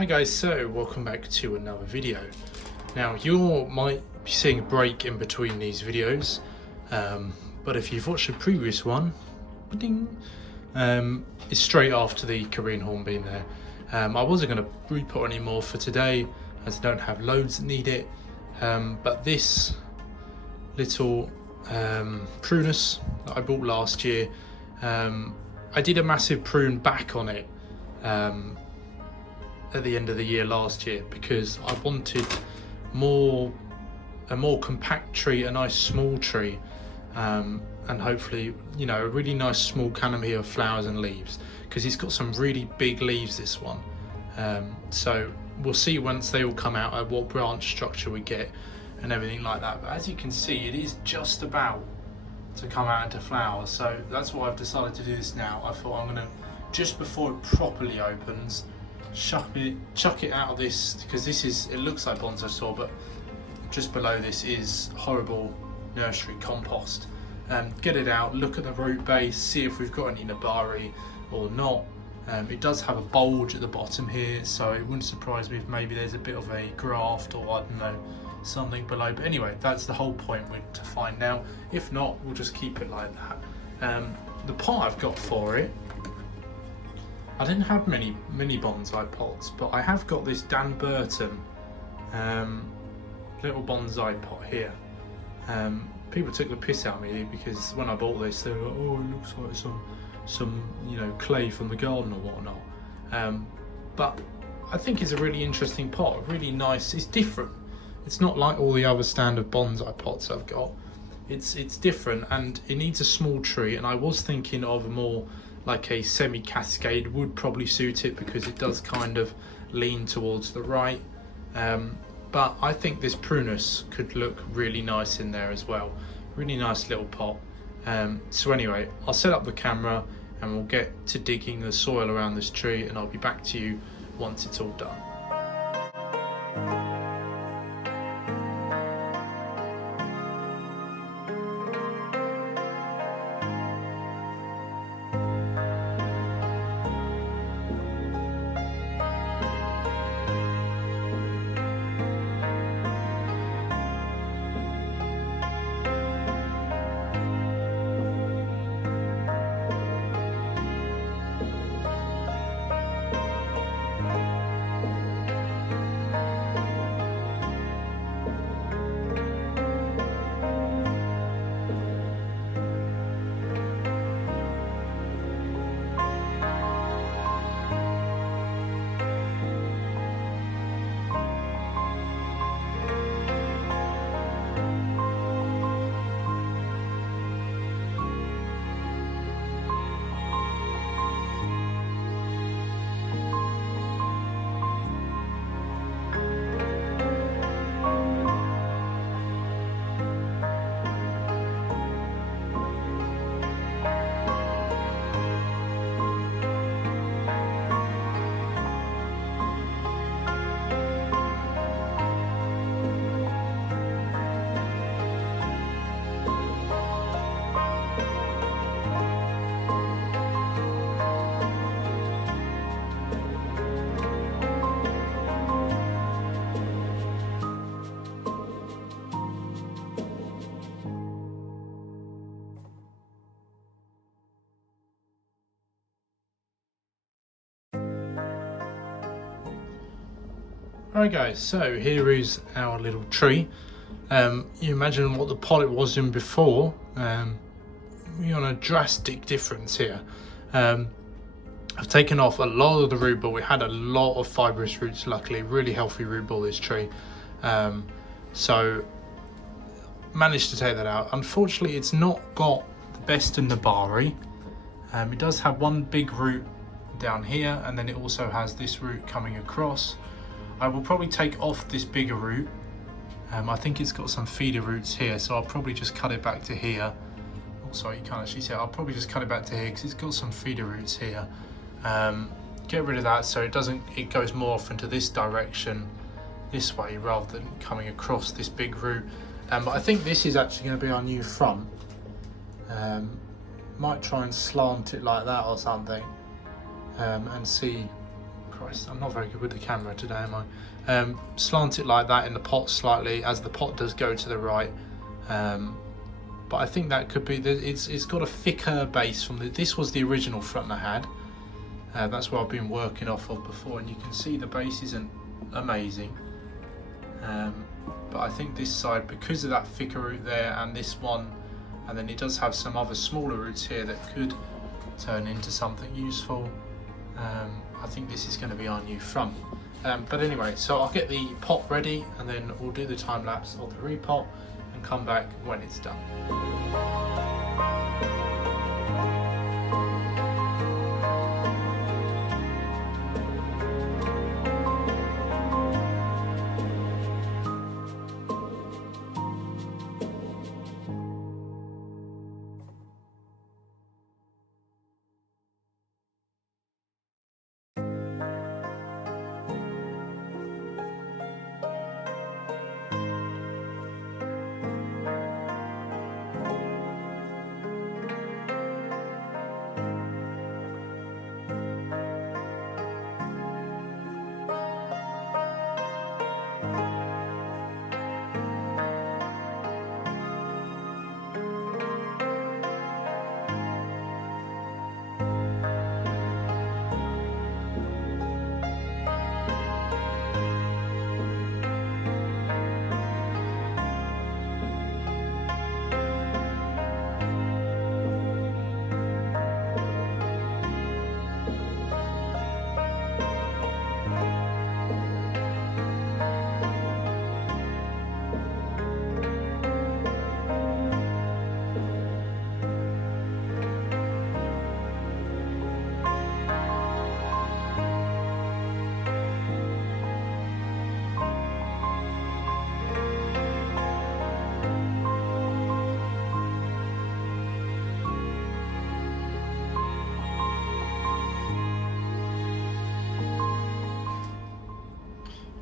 Hi guys, so welcome back to another video. Now you might be seeing a break in between these videos, but if you've watched the previous one, ding, it's straight after the Korean hornbeam there. I wasn't going to repot any more for today as I don't have loads that need it, but this little Prunus that I bought last year, I did a massive prune back on it at the end of the year last year because I wanted a more compact tree, a nice small tree, and hopefully, you know, a really nice small canopy of flowers and leaves, because it's got some really big leaves, this one. So we'll see once they all come out at what branch structure we get and everything like that. But as you can see, it is just about to come out into flowers, so that's why I've decided to do this now. I thought I'm gonna, just before it properly opens, chuck it out of this, because this is, it looks like bonsai soil, but just below this is horrible nursery compost. Get it out, look at the root base, see if we've got any nabari or not. It does have a bulge at the bottom here, so it wouldn't surprise me if maybe there's a bit of a graft or I don't know, something below. But anyway, that's the whole point, to find out. If not, we'll just keep it like that. The pot I've got for it, I didn't have many bonsai pots, but I have got this Dan Burton little bonsai pot here. People took the piss out of me because when I bought this, they were like, oh, it looks like some you know, clay from the garden or whatnot. But I think it's a really interesting pot, really nice. It's different. It's not like all the other standard bonsai pots I've got. It's different, and it needs a small tree, and I was thinking of a more like a semi-cascade would probably suit it because it does kind of lean towards the right. But I think this Prunus could look really nice in there as well. Really nice little pot. So anyway, I'll set up the camera and we'll get to digging the soil around this tree, and I'll be back to you once it's all done. Alright guys, so here is our little tree. You imagine what the pot it was in before. We're on a drastic difference here. I've taken off a lot of the root ball. We had a lot of fibrous roots, luckily, really healthy root ball, this tree. So managed to take that out. Unfortunately, it's not got the best of nabari. It does have one big root down here, and then it also has this root coming across. I will probably take off this bigger root. I think it's got some feeder roots here, so I'll probably just cut it back to here. Oh, sorry, you can't actually see it. I'll probably just cut it back to here because it's got some feeder roots here. Get rid of that so it goes more off into this direction, this way, rather than coming across this big root. But I think this is actually going to be our new front. Might try and slant it like that or something, and see Christ, I'm not very good with the camera today, am I? Slant it like that in the pot slightly, as the pot does go to the right. But I think that could be, it's got a thicker base from this was the original front I had. That's what I've been working off of before, and you can see the base isn't amazing. But I think this side, because of that thicker root there and this one, and then it does have some other smaller roots here that could turn into something useful. I think this is going to be our new front. But anyway, so I'll get the pot ready and then we'll do the time lapse of the repot and come back when it's done.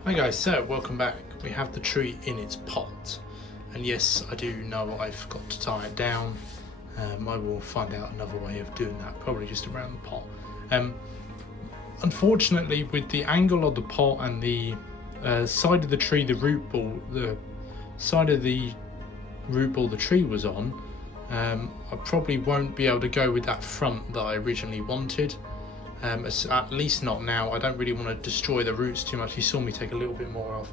Hi guys, so welcome back. We have the tree in its pot, and yes, I do know I forgot to tie it down. I will find out another way of doing that, probably just around the pot. Unfortunately, with the angle of the pot and the side of the tree, the side of the root ball the tree was on, I probably won't be able to go with that front that I originally wanted. At least not now. I don't really want to destroy the roots too much. You saw me take a little bit more off,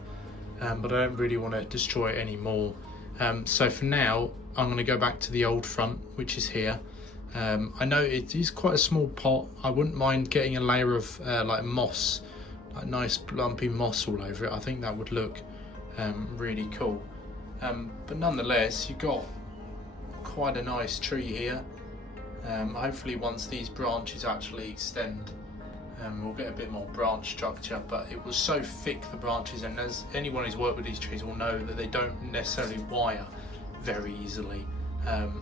but I don't really want to destroy it anymore. So for now, I'm going to go back to the old front, which is here. I know it is quite a small pot. I wouldn't mind getting a layer of like moss, like nice lumpy moss all over it. I think that would look really cool. But nonetheless, you've got quite a nice tree here. Hopefully once these branches actually extend, we'll get a bit more branch structure, but it was so thick, the branches, and as anyone who's worked with these trees will know that they don't necessarily wire very easily.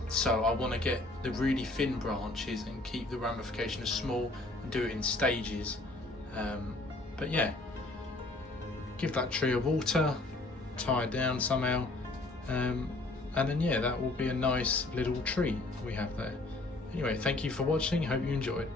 So I want to get the really thin branches and keep the ramifications small and do it in stages. But yeah, give that tree a water, tie it down somehow, and then yeah, that will be a nice little tree we have there. Anyway, thank you for watching, hope you enjoyed.